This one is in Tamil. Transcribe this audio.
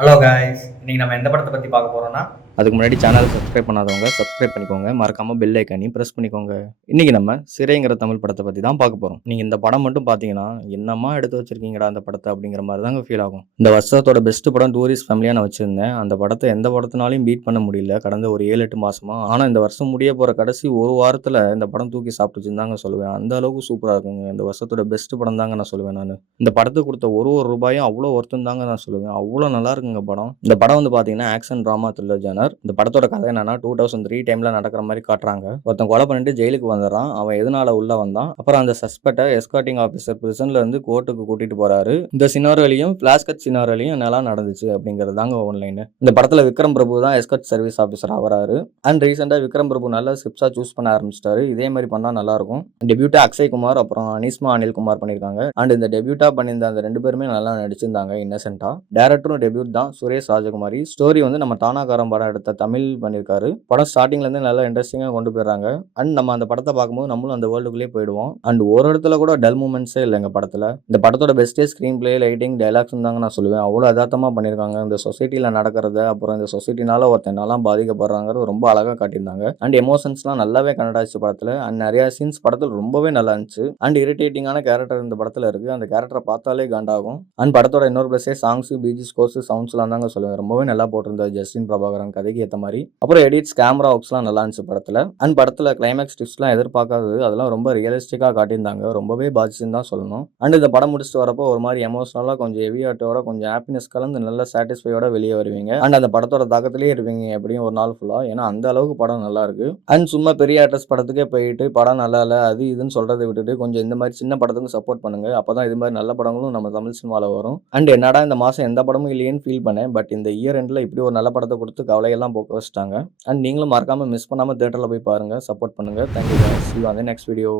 ஹலோ காய்ஸ், இன்னைக்கு நம்ம எந்த படத்தை பற்றி பார்க்க போறோம்னா, அதுக்கு முன்னாடி சேனல் சப்ஸ்கிரைப் பண்ணாதவங்க சப்ஸ்கிரைப் பண்ணிக்கோங்க. மறக்காம பெல் ஐக்கானையும் பிரஸ் பண்ணிக்கோங்க. இன்னைக்கு நம்ம சிறைங்கிற தமிழ் படத்தை பத்தி தான் பார்க்க போறோம். நீங்க இந்த படம் மட்டும் பார்த்தீங்கன்னா, என்னம்மா எடுத்து வச்சிருக்கீங்கடா அந்த படத்தை அப்படிங்கிற மாதிரி தாங்க ஃபீல் ஆகும். இந்த வருஷத்தோட பெஸ்ட் படம் டூரிஸ்ட் ஃபேமிலியா நான் வச்சிருந்தேன். அந்த படத்தை எந்த படத்தினாலையும் பீட் பண்ண முடியல கடந்த ஒரு 7-8 மாசமா. ஆனா இந்த வருஷம் முடிய போற கடைசி ஒரு வாரத்துல இந்த படம் தூக்கி சாப்பிட்டுச்சுன்னு தாங்க சொல்லுவேன். அந்த அளவுக்கு சூப்பரா இருக்குங்க. இந்த வருஷத்தோட பெஸ்ட் படம் தாங்க நான் சொல்லுவேன் நான். இந்த படத்துக்கு கொடுத்த ஒரு ஒரு ரூபாயும் அவ்வளோ ஒர்த்துன்னு தாங்க நான் சொல்லுவேன். அவ்வளோ நல்லா இருக்குங்க படம். இந்த படம் வந்து பார்த்தீங்கன்னா ஆக்ஷன் டிராமா த்ரில்லர் ஜானர். இந்த படத்தோட கதை என்னன்னா 2003 டைம்ல நடக்கிற மாதிரி காட்டுறாங்க. ஒருத்தன் கொலை பண்ணிட்டு ஜெயிலுக்கு வந்துடுறான். அவன் எதனால உள்ள வந்தான், அப்புறம் அந்த சஸ்பெக்டை எஸ்கார்ட்டிங் ஆஃபீஸர் பிரிசன்ல இருந்து கோர்ட்டுக்கு கூட்டிட்டு போறாரு. இந்த சினாரியோலையும் பிளாஷ்கட் சினாரியோலையும் நல்லா நடந்துச்சு அப்படிங்கிறது தாங்க ஒன்லைன். இந்த படத்துல விக்ரம் பிரபு தான் எஸ்கார்ட் சர்வீஸ் ஆஃபீஸர் ஆகிறாரு. அண்ட் ரீசெண்டா விக்ரம் பிரபு நல்ல ஸ்கிரிப்ட்ஸா சூஸ் பண்ண ஆரம்பிச்சிட்டாரு. இதே மாதிரி பண்ணா நல்லா இருக்கும். டெபியூட்டா அக்ஷய் குமார் அப்புறம் அனிஸ்மா அனில்குமார் பண்ணிருக்காங்க. அண்ட் இந்த டெபியூட்டா பண்ணியிருந்த அந்த 2 பேருமே நல்லா நடிச்சிருந்தாங்க இன்னசென்ட்டா. டேரக்டரும் டெபியூட் தான் சுரேஷ் ராஜகுமாரி. ஸ்டோரி வந்து நம்ம தானாகாரம் படம் எடுத்த தமிழ் பண்ணியிருக்காரு. படம் ஸ்டார்டிங்ல இருந்து நல்லா இன்ட்ரெஸ்டிங்காக கொண்டு போயிடுறாங்க. அண்ட் நம்ம அந்த படத்தை பார்க்கும்போது நம்மளும் அந்த வேர்ல்டுக்குள்ளே போயிடுவோம். அண்ட் ஒரு இடத்துல கூட டல் மூமெண்ட்ஸே இல்லைங்க படத்துல. இந்த படத்தோட பெஸ்டே ஸ்கிரீன் பிளே, லைட்டிங், டைலாக்ஸ் தாங்க நான் சொல்லுவேன். அவ்வளோ யதார்த்தமா பண்ணியிருக்காங்க. இந்த சொசைட்டில நடக்கிறத, அப்புறம் இந்த சொசைட்டினால ஒருத்தன் என்னெல்லாம் பாதிக்கப்படுறாங்கிறது ரொம்ப அழகா காட்டியிருந்தாங்க. அண்ட் எமோஷன்ஸ்லாம் நல்லாவே கனடாச்சு படத்துல. அண்ட் நிறைய சீன்ஸ் படத்தில் ரொம்பவே நல்லா இருந்துச்சு. அண்ட் இரிட்டேட்டிங்கான கேரக்டர் இந்த படத்துல இருக்கு. அந்த கேரக்டரை பார்த்தாலே காண்டாகும். அண்ட் படத்தோட இன்னொரு பிளஸே சாங்ஸ், பிஜி ஸ்கோர்ஸ், சவுண்ட்ஸ்லாம் தாங்க சொல்லுவேன். ரொம்பவே நல்லா போட்டிருந்தார் ஜஸ்டின் பிரபாகரன் கதைக்கு ஏற்ற மாதிரி. அப்புறம் எடிட்ஸ், கேமரா ஒர்க்ஸ்லாம் நல்லா இருந்துச்சு படத்துல. அண்ட் படத்துல கிளைமேக்ஸ் ட்விஸ்ட்லாம் எதிர்பார்க்காதது, அதெல்லாம் ரொம்ப ரியலிஸ்டிக்காக காட்டியிருந்தாங்க. ரொம்பவே பாதிச்சுன்னு தான் சொல்லணும். அண்ட் இந்த படம் முடிச்சுட்டு வரப்போ ஒரு மாதிரி எமோஷனலாக கொஞ்சம் ஹெவியாட்டோட கொஞ்சம் ஹாப்பினஸ் கலந்து நல்ல சாட்டிஸ்ஃபையோட வெளியே வருவீங்க. அண்ட் அந்த படத்தோட தாக்கத்திலேயே இருப்பீங்க எப்படியும் ஒரு நாள் ஃபுல்லா. ஏன்னா அந்த அளவுக்கு படம் நல்லா இருக்கு. அண்ட் சும்மா பெரிய ஆர்டிஸ்ட் படத்துக்கே போயிட்டு படம் நல்லா இல்லை அது இதுன்னு சொல்றதை விட்டுட்டு கொஞ்சம் இந்த மாதிரி சின்ன படத்துக்கு சப்போர்ட் பண்ணுங்க. அப்பதான் இது மாதிரி நல்ல படங்களும் நம்ம தமிழ் சினிமாவில் வரும். அண்ட் என்னடா இந்த மாசம் எந்த படமும் இல்லையேன்னு ஃபீல் பண்ணேன். பட் இந்த இயர் எண்ட்ல இப்படி ஒரு நல்ல படத்தை கொடுத்து கவலையெல்லாம் போக்க வச்சுட்டாங்க. அண்ட் நீங்களும் மறக்காம மிஸ் பண்ணாம தியேட்டர்ல போய் பாருங்க, சப்போர்ட் பண்ணுங்க. Thank you. See you on the next video.